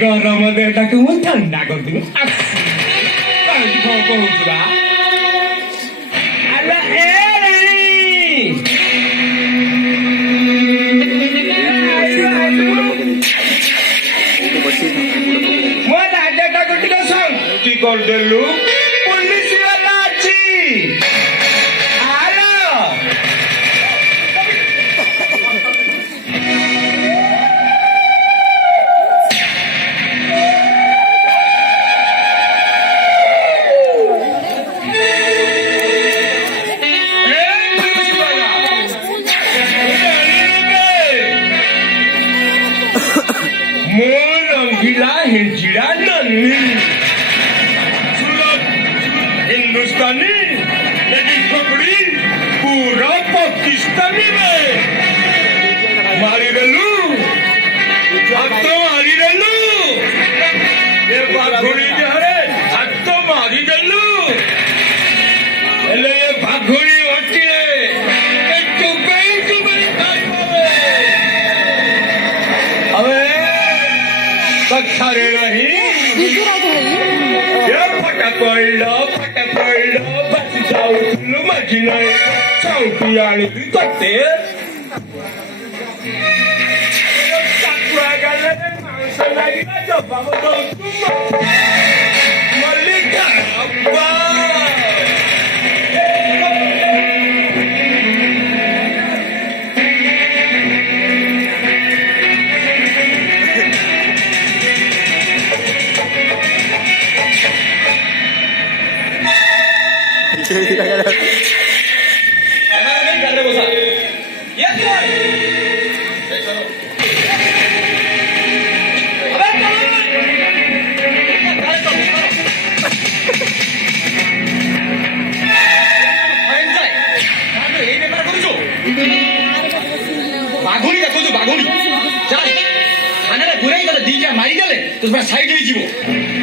गरम देटाକୁ ମୁଁ ଥଣ୍ଡା କରିଦେବି କହୁଥିବା ଆଲୋ ମୋ ଦାଦାଟାକୁ ଟିକେ ଶାନ୍ତି କରିଦେଲୁ ପୋଲିସ ବାଲା ଅଛି हिंजिड़ा नन्ही हिंदुस्तानी लेकिन पकड़ी पूरा पाकिस्तानी में मारी रलू अब तो मारी रलू ये बाघोड़ी जो है अब तो मारी रलू ये बाघोड़ी होती है सारे रही फटाकड़ बस जाऊलू मजले चौकी आनी करते मांस लगे जबाब दो मल्लिका बाघोड़ी बाघोड़ी चल खाना घुराई दिजा मारी देले तो साइड हो